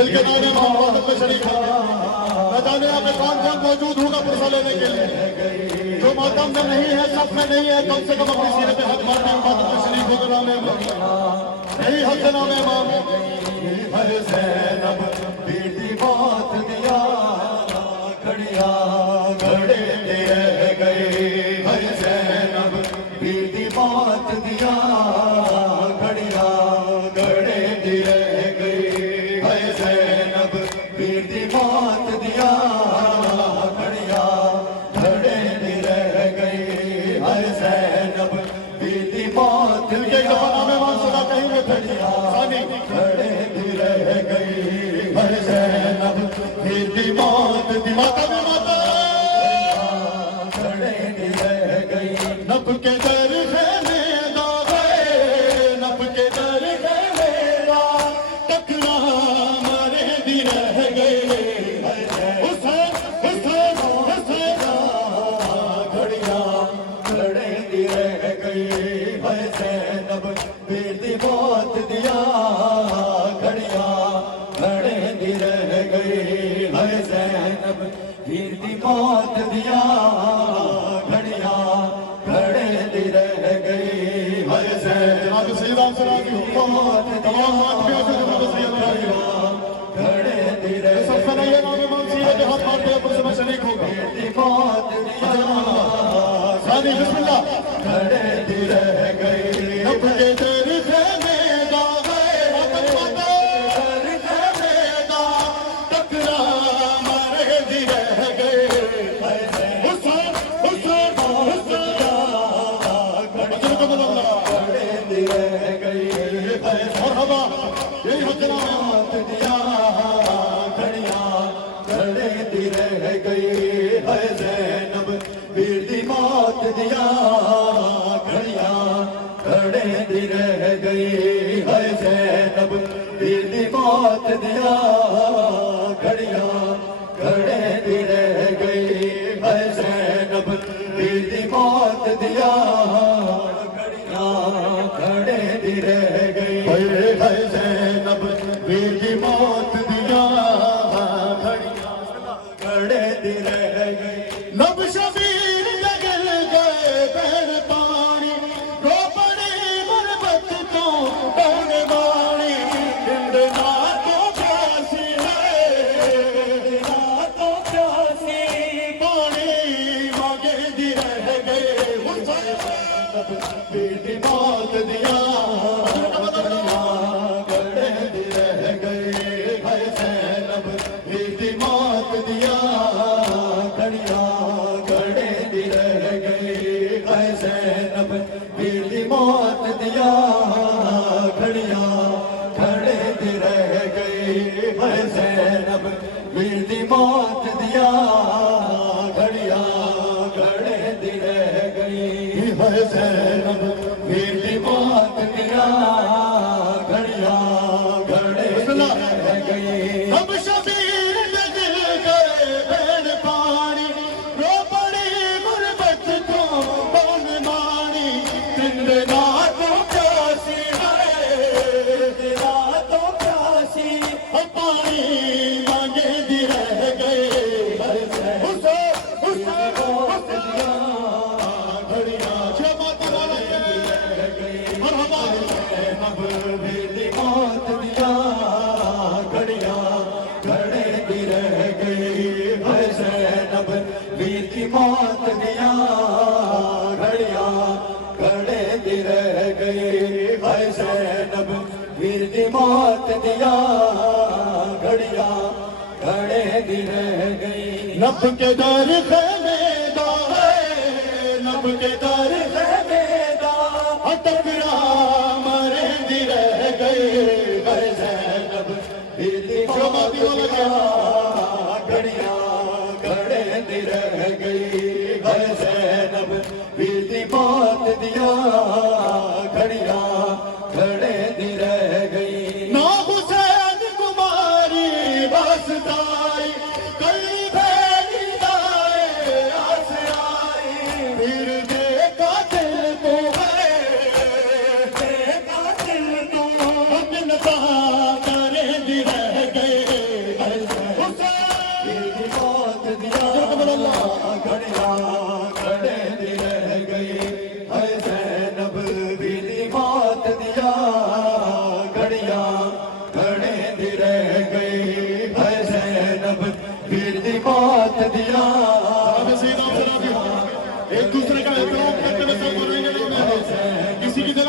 دل کے نانے محبت میں شریک ہے نہ جانے یہاں پہ کون کون موجود ہوگا پرسہ لینے کے لیے جو ماتم میں نہیں ہے سب میں نہیں ہے کم سے کم اپنی سینے پہ حق مارتے عبادت میں شریک ہوگا نام امام یہی حق ہے نام امام ہر زینب بیٹی بات دیا کھڑیا گھڑے دے رہ گئے ہر زینب بیٹی بات دیا کھڑیا گھڑے دے رہ گئے ہر زینب بیٹی بات دیا کھڑیا گھڑے دے رہ گئے ہر زینب بیٹی بات دل کے کفا نام امام سنا کہیں میں پھڑیا ثانی کھڑے دے رہ گئی ہر زینب بیٹی بات دیا ماتا بھی ماتا کھڑے دے رہ گئی نب کے در خیمے داغے نب کے در خیمے دا ٹکرا مارے دی رہ گئے حسین حسین حسین گھڑیاں کھڑے دی رہ گئی ہر زینب بیٹی بات دیا گھڑیاں کھڑے دی رہ گئی ہر زینب بیٹی بات دیا گھڑیاں کھڑے دی رہ گئی ہر زینب جناب سیدان سلام تمام ماتمیوں سے جناب سیدان کھڑے دی رہ سب سے نہیں ہے نام امام سیدہ کے ہاتھ مارتے ہیں پر سے میں شریک ہوگا بیٹی بات دیا ثانی بسم اللہ کھڑے دی رہ گئی نب کے در خیمے داغے ماتا در خیمے دا ٹکرا مارے دی رہ گئے حسین حسین حسین اجرکم اللہ کھڑے دی رہ گئی مرحبا یہی حق نام ہے دیا کھڑیاں کھڑے دی رہ گئی ہے زینب بیٹی بات دیا کھڑیاں کھڑے دی رہ گئی ہے زینب بیٹی بات دیا کھڑیاں کھڑے دی رہ گئی ہے زینب بیٹی بات دیا کھڑیاں کھڑے دی رہ گئی ہے زینب بیٹی بات دیا کھڑے دی رہ گئی نب شبیر جگل گئے بہن پانی رو پڑی مربت تو بہن بانی ہند ناتوں پیاسی ہے ناتوں پیاسی پانی مانگے دی رہ گئے حسین بیٹی بات دیا کھڑے دی رہ گئی ہے زینب بیٹی بات دیا کھڑیاں کھڑے دی رہ گئی ہے زینب بیٹی بات دیا کھڑیاں کھڑے دی رہ گئی ہے زینب بیٹی بات دیا کھڑیاں کھڑے دی رہ گئی ہے زینب بیٹی بات دیا کھڑیاں کھڑے دی رہ گئی نب شبیر جگل گئے بہن پانی رو پڑی مربت تو بہن بانی ہند ناتوں پیاسی ہے ناتوں پیاسی پانی مانگے دی رہ گئے حسین حسین حسین جماعت والا مرحبا زینب بیٹی بات دیا کھڑیاں کھڑے دی رہ گئی ہے زینب بیٹی بات دیا کھڑیاں کھڑے دی رہ گئی ہے زینب بیٹی بات دیا کھڑیاں کھڑے دی رہ گئی نب کے در خیمے داغے نب کے در خیمے دا ٹکرا مارے دی رہ گئے ہے زینب بیٹی بات دیا کھڑیاں کھڑے دی رہ گئی ہے زینب بیٹی بات دیا کھڑیاں کھڑے دی رہ گئی نا حسین کماری باسطائی کئی بھیلی دائے آس آئی پھر دیکھا دل کو ہے دیکھا دل کو ہم نتا کرے دی رہ گئے